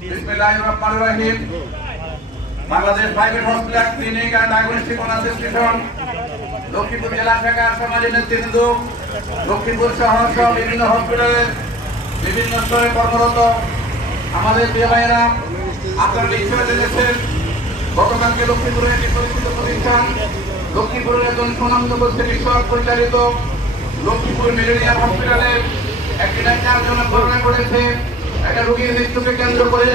বিসমিল্লাহির রহমানির রহিম। Bangladesh private hospital clinic and diagnostic association Lakshmipur জেলা শাখার সমাজের নেতৃবৃন্দ, লক্ষ্মীপুর শহর সহ বিভিন্ন হসপিটালের বিভিন্ন স্তরে কর্মরত আমাদের প্রিয় ভাইয়েরা, আপনারা নিশ্চয় জেনেছেন গতকালকে লক্ষ্মীপুরের একটি পরিচিত প্রতিষ্ঠান, লক্ষ্মীপুরের একজন সুনামধন্য চিকিৎসক পরিচালিত লক্ষ্মীপুর মেলেরিয়া হসপিটালে একটি ন্যায্যজনক ঘটনা ঘটেছে। একটা রোগীর মৃত্যুকে কেন্দ্র করে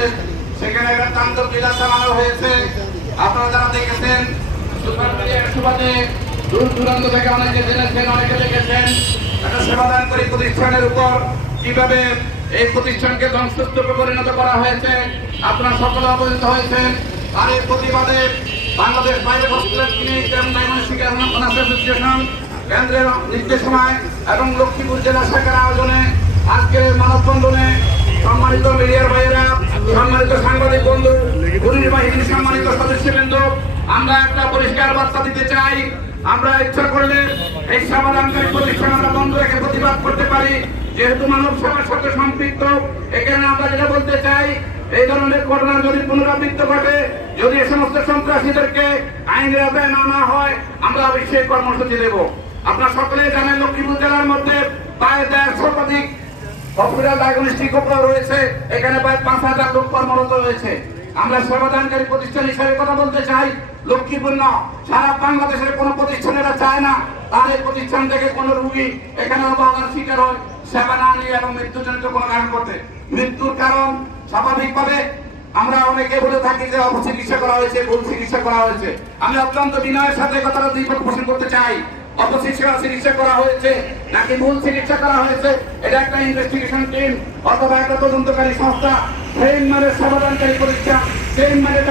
সেখানে একটা তাণ্ডব লীলা চালানো হয়েছে। আপনারা যারা দেখেছেন সোশ্যাল মিডিয়ার সুবাদে দূর দূরান্ত থেকে অনেকে জেনেছেন, অনেকে দেখেছেন একটা সেবাদানকারী প্রতিষ্ঠানের উপর কিভাবে এই প্রতিষ্ঠানকে ধ্বংসস্তূপে পরিণত করা হয়েছে। আপনারা সকলে অবহিত হয়েছেন। আর এই প্রতিবাদে বাংলাদেশ প্রাইভেট হসপিটাল ক্লিনিক এবং ডায়াগনস্টিক অ্যাসোসিয়েশন কেন্দ্রের নির্দেশনায় এবং লক্ষ্মীপুর জেলা শাখার আয়োজনে আজকের মানববন্ধনে সম্মানিত মিডিয়ার ভাইয়েরা, সম্মানিত সাংবাদিক বন্ধু, পুলিশ বাহিনীর সম্মানিত সদস্যবৃন্দ, আমরা একটা পরিষ্কার বার্তা দিতে চাই। আমরা ইচ্ছা করলে এই সমাধানকারী প্রতিষ্ঠান আমরা বন্ধ রেখে প্রতিবাদ করতে পারি, যেহেতু মানব সেবার সাথে সম্পৃক্ত। এখানে আমরা যেটা বলতে চাই, এই ধরনের ঘটনা যদি পুনরাবৃত্তি ঘটে, যদি এই সমস্ত সন্ত্রাসীদেরকে আইনের আওতায় না আনা হয়, আমরা অবশ্যই কর্মসূচি দেব। আপনারা সকলেই জানেন লক্ষ্মীপুর জেলার মধ্যে প্রায় 150 শতাধিক হসপিটাল ডায়াগনস্টিক রয়েছে। এখানে প্রায় 5000 লোক কর্মরত রয়েছে। আমরা সেবাদানকারী প্রতিষ্ঠান হিসেবে কথা বলতে চাই, লক্ষ্মীপুর না, সারা বাংলাদেশের কোনো প্রতিষ্ঠানেরা চায় না তার এই প্রতিষ্ঠান থেকে কোনো রোগী এখানে অবহেলার শিকার হয়, সেবা না নিয়ে এবং মৃত্যুজনিত কোনো কারণ করতে। মৃত্যুর কারণ স্বাভাবিকভাবে আমরা অনেকে বলে থাকি যে অপচিকিৎসা করা হয়েছে, ভুল চিকিৎসা করা হয়েছে। আমি অত্যন্ত বিনয়ের সাথে কথাটা দ্বিমত পোষণ করতে চাই। চিকিৎসা করা হয়েছে নাকি ভুল চিকিৎসা করা হয়েছে, এটা একটা ইনভেস্টিগেশন টিম অথবা একটা তদন্তকারী সংস্থা, সেই মানে সমাধানকারী প্রতিষ্ঠান, সেই মানে